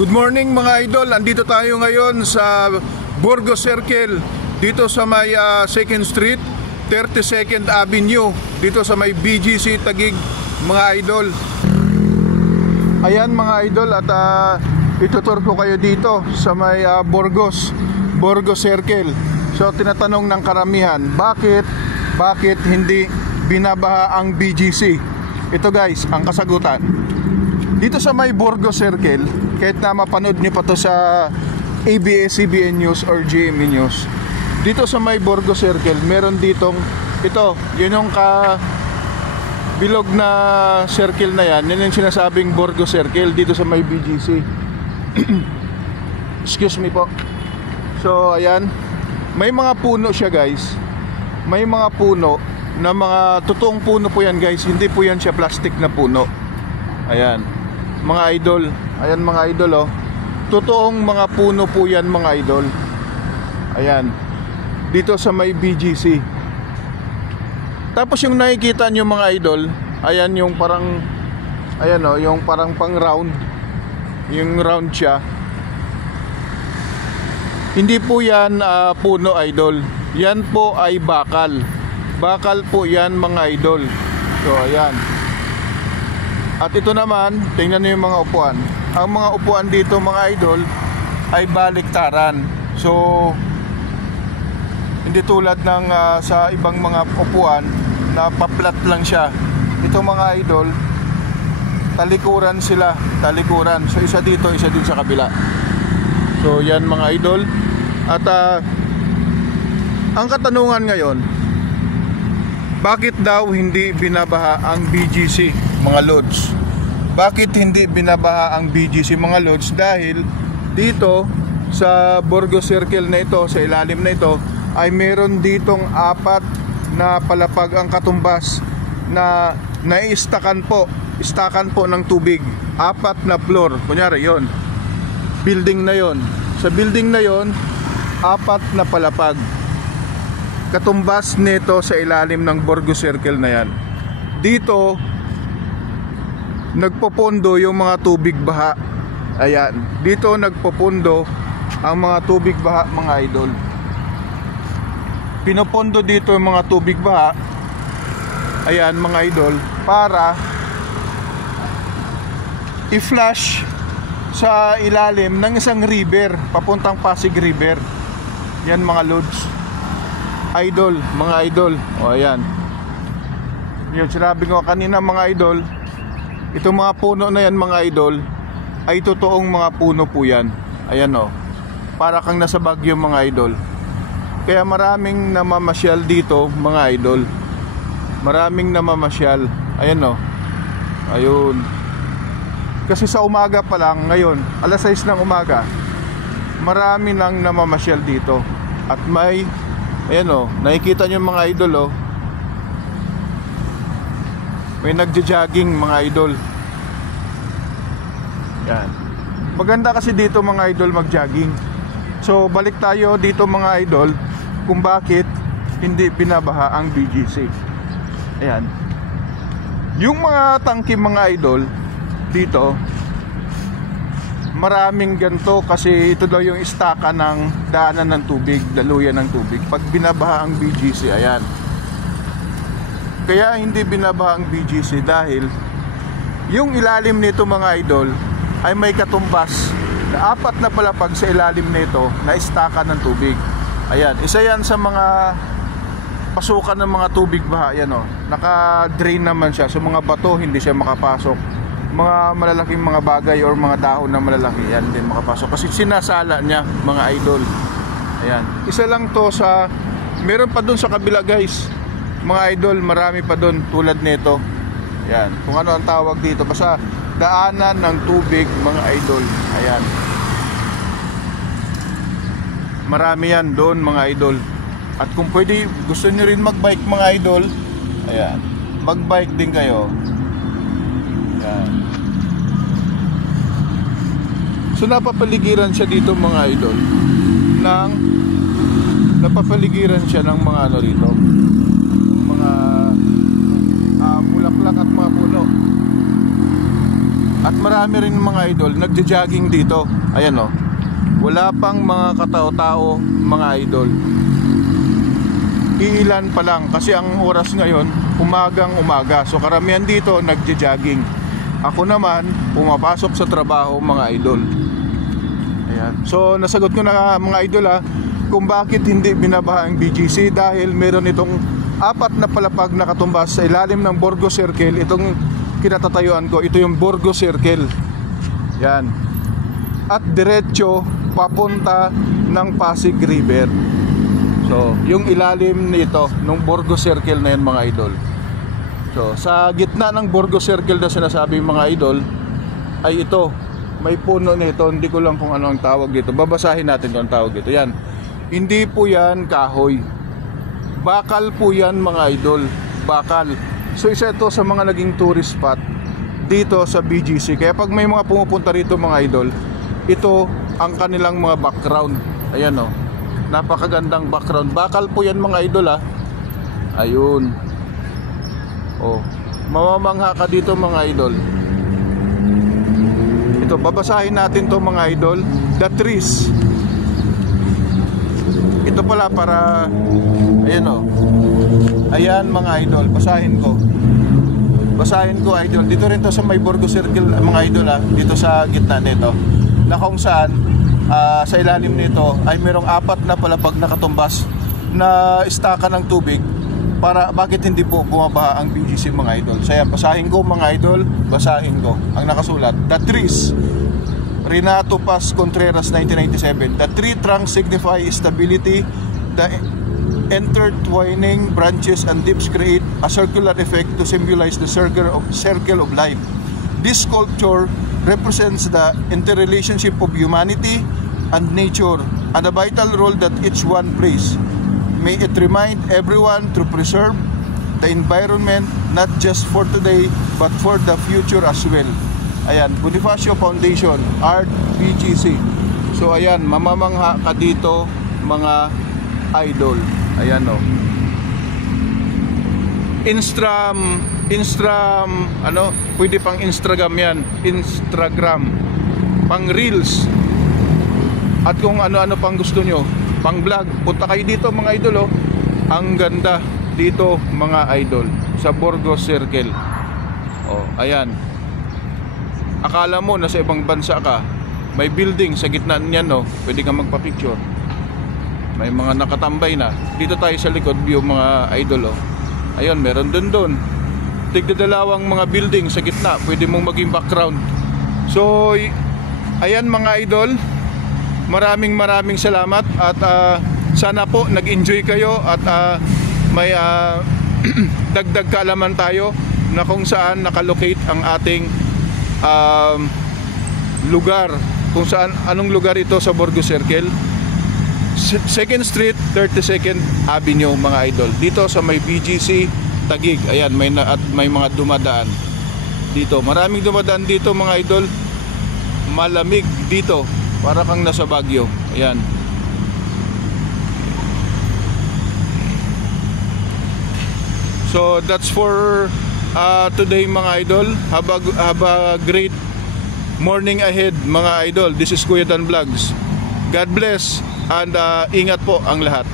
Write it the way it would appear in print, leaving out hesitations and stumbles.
Good morning mga idol, andito tayo ngayon sa Burgos Circle, dito sa may 2nd Street, 32nd Avenue, dito sa may BGC Taguig mga idol. Ayan mga idol, at itutur ko kayo dito sa may Burgos Circle. So tinatanong ng karamihan, bakit hindi binabaha ang BGC? Ito guys, ang kasagutan. Dito sa may Burgos Circle, kahit na mapanood niyo pa to sa ABS-CBN News or GMA News, dito sa may Burgos Circle, meron ditong ito, yun yung bilog na circle na yan, yun yung sinasabing Burgos Circle dito sa may BGC. Excuse me po. So ayan, may mga puno siya guys. May mga puno na mga totoong puno po yan guys, hindi po yan siya plastic na puno. Ayan mga idol, ayan mga idol, oh. Totoong mga puno po yan mga idol. Ayan, dito sa may BGC. Tapos yung nakikita nyo mga idol, ayan yung parang, ayan oh, yung parang pang round, yung round siya. Hindi po yan puno idol. Yan po ay bakal. Bakal po yan mga idol. So ayan. At ito naman, tingnan niyo yung mga upuan. Ang mga upuan dito mga idol ay baliktaran. So hindi tulad ng sa ibang mga upuan na paplat lang siya. Ito mga idol, talikuran sila, talikuran. So isa dito, isa din sa kabila. So yan mga idol. At ang katanungan ngayon, bakit daw hindi binabaha ang BGC mga lods? Bakit hindi binabaha ang BGC mga lods? Dahil dito sa Burgos Circle na ito, sa ilalim na ito, ay meron ditong 4 na palapag ang katumbas na naistakan po ng tubig. 4 na floor, kunyari yon, building na yon. Sa building na yon, 4 na palapag katumbas nito sa ilalim ng Burgos Circle na yan. Dito nagpopondo yung mga tubig baha. Ayan, dito nagpopondo ang mga tubig baha mga idol. Pinopondo dito yung mga tubig baha, ayan mga idol, para i-flush sa ilalim ng isang river papuntang Pasig River. Yan mga lods idol, mga idol. O ayan, yun sinabi ko kanina mga idol, itong mga puno na yan mga idol ay totoong mga puno po yan. Ayan o, para kang nasa Baguio mga idol. Kaya maraming namamasyal dito mga idol, maraming namamasyal. Ayan o, ayun. Kasi sa umaga pa lang ngayon, alas 6 ng umaga, marami nang namamasyal dito. At may, ayan o, nakikita nyo mga idol o, may nagja-jogging mga idol. Yan. Maganda kasi dito mga idol mag-jogging. So balik tayo dito mga idol kung bakit hindi binabaha ang BGC. Ayan. Yung mga tangke mga idol dito, maraming ganto kasi ito daw yung istaka ng daanan ng tubig, daluyan ng tubig. Pag binabaha ang BGC, ayan. Kaya hindi binabaha ang BGC dahil yung ilalim nito mga idol ay may katumbas na 4 na palapag sa ilalim nito na istaka ng tubig. Ayan, isa yan sa mga pasukan ng mga tubig baha. Ayan o, naka-drain naman siya. So mga bato hindi siya makapasok. Mga malalaking mga bagay or mga dahon na malalaki, yan din makapasok kasi sinasala niya mga idol. Ayan, isa lang to sa, meron pa dun sa kabila guys mga idol, marami pa dun tulad nito. Ayan, kung ano ang tawag dito, basta daanan ng tubig mga idol. Ayan, marami yan doon mga idol. At kung pwede, gusto nyo rin magbike mga idol, ayan, magbike din kayo. Ayan. So napapaligiran siya dito mga idol ng, napapaligiran siya ng mga ano rito, mga bulaklak at mga puno. At marami rin mga idol nagja-jogging dito. Ayan o. Wala pang mga katao-tao mga idol. Iilan pa lang kasi ang oras ngayon umagang umaga. So karamihan dito nagja-jogging. Ako naman pumapasok sa trabaho mga idol. Ayan. So nasagot ko na mga idol kung bakit hindi binabaha ang BGC, dahil meron itong 4 na palapag na katumbas sa ilalim ng Borgo Circle. Itong kinatatayuan ko, ito yung Borgo Circle. Yan. At diretso papunta ng Pasig River. So, yung ilalim nito nung Borgo Circle na yan mga idol. So, sa gitna ng Borgo Circle na sinasabi mga idol ay ito, may puno nito, hindi ko lang kung ano ang tawag dito. Babasahin natin kung ang tawag dito. Yan. Hindi po yan kahoy. Bakal po yan mga idol. Bakal. So, isa ito sa mga naging tourist spot dito sa BGC. Kaya pag may mga pumupunta rito mga idol, ito ang kanilang mga background. Ayan o. Napakagandang background. Bakal po yan mga idol Ayun. Oh, mamamangha ka dito mga idol. Ito, babasahin natin to mga idol. The trees. Ito pala para, ayan o. Ayan mga idol, basahin ko. Basahin ko idol. Dito rin to sa may Borgo Circle mga idol dito sa gitna nito. Na kung saan sa ilalim nito ay merong 4 na palapag na katumbas na istaka ng tubig. Para bakit hindi po bumabaha ang BGC mga idol. So yan, basahin ko mga idol, basahin ko ang nakasulat. The trees, Renato Paz Contreras 1997. The tree trunks signify stability. The intertwining branches and tips create a circular effect to symbolize the circle of life. This sculpture represents the interrelationship of humanity and nature and the vital role that each one plays. May it remind everyone to preserve the environment not just for today but for the future as well. Ayan, Bonifacio Foundation, Art BGC. So ayan, mamamangha ka dito mga idol. Ayan o. Instagram, ano, pwede pang Instagram yan. Instagram, pang Reels. At kung ano-ano pang gusto nyo, pang vlog, punta kayo dito mga idol Ang ganda dito mga idol sa Borgo Circle. Oh, ayan. Akala mo nasa ibang bansa ka. May building sa gitna niyan pwede kang magpa-picture. May mga nakatambay na. Dito tayo sa likod view mga idol Ayun, meron doon. Tigdadalawang mga building sa gitna, pwede mong maging background. So ayan mga idol, maraming salamat at sana po nag-enjoy kayo at may dagdag kaalaman tayo na kung saan nakalocate ang ating lugar, kung saan, anong lugar ito sa Borgo Circle. 2nd Street, 32nd Avenue mga idol. Dito sa may BGC Taguig. Ayan, may mga dumadaan dito. Maraming dumadaan dito mga idol. Malamig dito. Para kang nasa Baguio. Ayan. So that's for today mga idol. Have a great morning ahead mga idol. This is Kuya Dan Vlogs. God bless and ingat po ang lahat.